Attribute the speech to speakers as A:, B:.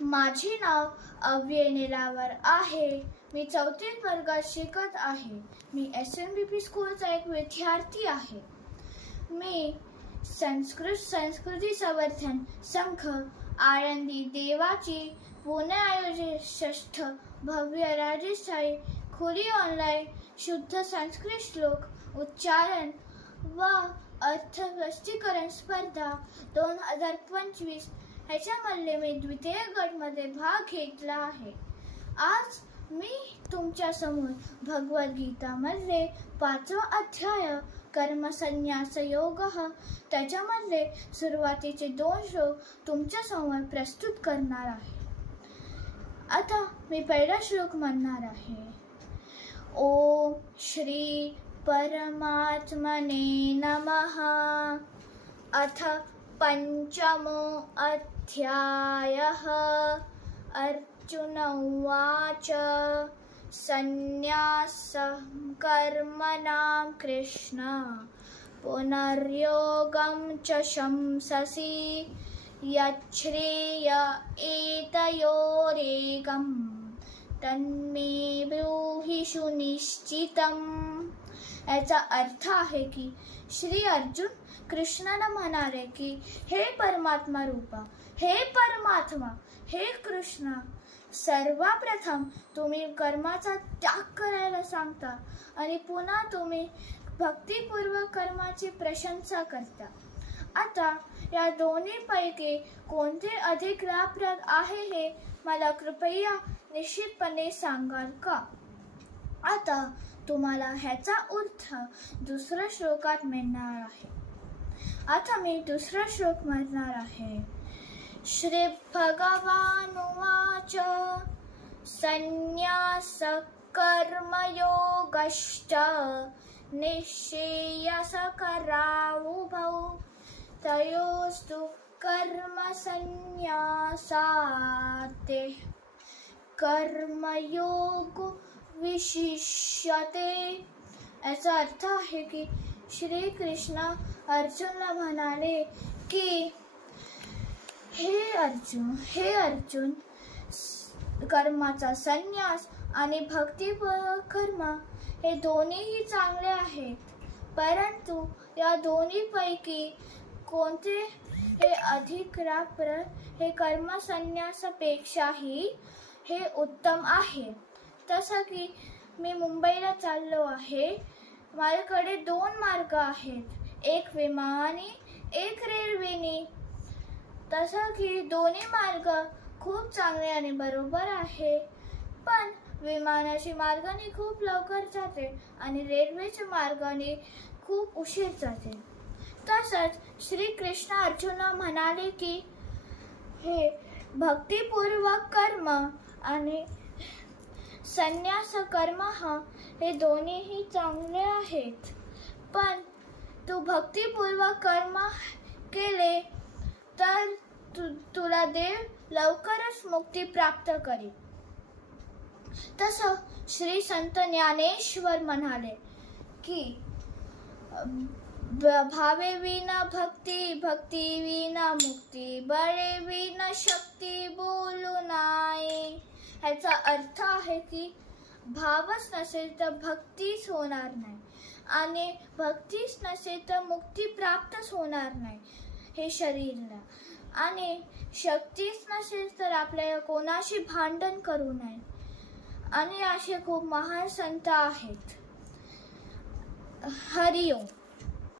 A: माझे नाव अव्यय निरावर आहे. मी चौथी वर्गात शिकत आहे. मी एस एन बी पी स्कूलचा एक विद्यार्थी आहे. मी संस्कृत संस्कृती संवर्धन संघ आळंदी देवाची पुणे आयोजित षष्ठ भव्य राजस्थानी खुली ऑनलाईन शुद्ध संस्कृत श्लोक उच्चारण व अर्थव्यस्तीकरण स्पर्धा दोन हजार पंचवीस ह्याच्यामध्ये मी द्वितीय गटमध्ये भाग घेतला आहे. आज मी तुमच्यासमोर भगवद्गीतामधले पाचवा अध्याय कर्मसन्यास योग त्याच्यामध्ये सुरुवातीचे दोन श्लोक तुमच्यासमोर प्रस्तुत करणार आहे. आता मी पहिला श्लोक म्हणणार आहे. ओम श्री परमात्मने नमः. अथ पञ्चमो अध्यायः अर्जुन उवाच सन्न्यासः कर्मणां कृष्ण पुनर्योगं च शंससि यच्छ्रेय एतयोरेकम् तन्मे ब्रूही सुनिश्चितम। याचा अर्थ आहे की श्री अर्जुन कृष्णाला म्हणाले की हे परमात्मा रूपा हे परमात्मा हे कृष्ण सर्वप्रथम तुम्ही कर्माचा त्याग करायला सांगता आणि पुन्हा तुम्ही भक्तिपूर्वक कर्माची प्रशंसा करता. आता या दोन्हीपैकी कोणते अधिक लाभप्रद आहे हे मला कृपया निश्चितपणे सांगाल का? आता तुम्हाला ह्याचा अर्थ दुसऱ्या श्लोकात मिळणार आहे. आता मी दुसरा श्लोक म्हणणार आहे. श्री भगवानुवाच संन्यास कर्मयोगश्च निश्चेयस करावुभौ तयोस्तु कर्मसन्न्यासाते। कर्मयोग विशिष्यते। याचा अर्थ आहे की श्री कृष्ण अर्जुनला म्हणाले की हे अर्जुन हे अर्जुन कर्माचा संन्यास आणि भक्तिपूर्वक कर्म हे दोन्हीही चांगले आहेत. परंतु या दोन्हीपैकी कोणते? हे अधिक लाभप्रद हे कर्म संन्यासापेक्षाही हे उत्तम आहे. तसं की मी मुंबईला चाललो आहे. माझ्याकडे दोन मार्ग आहेत. एक विमानी एक रेल्वेने. तसं की दोन्ही मार्ग खूप चांगले आणि बरोबर आहे. पण विमानाची मार्गाने खूप लवकर जाते आणि रेल्वेच्या मार्गाने खूप उशीर जाते. तसंच श्री कृष्ण अर्जुन म्हणाले की हे भक्तिपूर्वक कर्म आणि संन्यास कर्म हा हे दोन्हीही चांगले आहेत. पण तू भक्तिपूर्वक कर्म केले तर तु तुला देव लवकरच मुक्ती प्राप्त करेल. तसं श्री संत ज्ञानेश्वर म्हणाले की भावे विना भक्ती भक्ती विना मुक्ती बळे विना शक्ती बोलू नाही. ह्याचा अर्थ आहे की भावच नसेल तर भक्तीच होणार नाही. आणि भक्तीच नसेल तर मुक्ती प्राप्तच होणार नाही हे शरीरला. आणि शक्तीच नसेल तर आपल्याला कोणाशी भांडण करू नये. आणि असे खूप महान संत आहेत. हरिओम.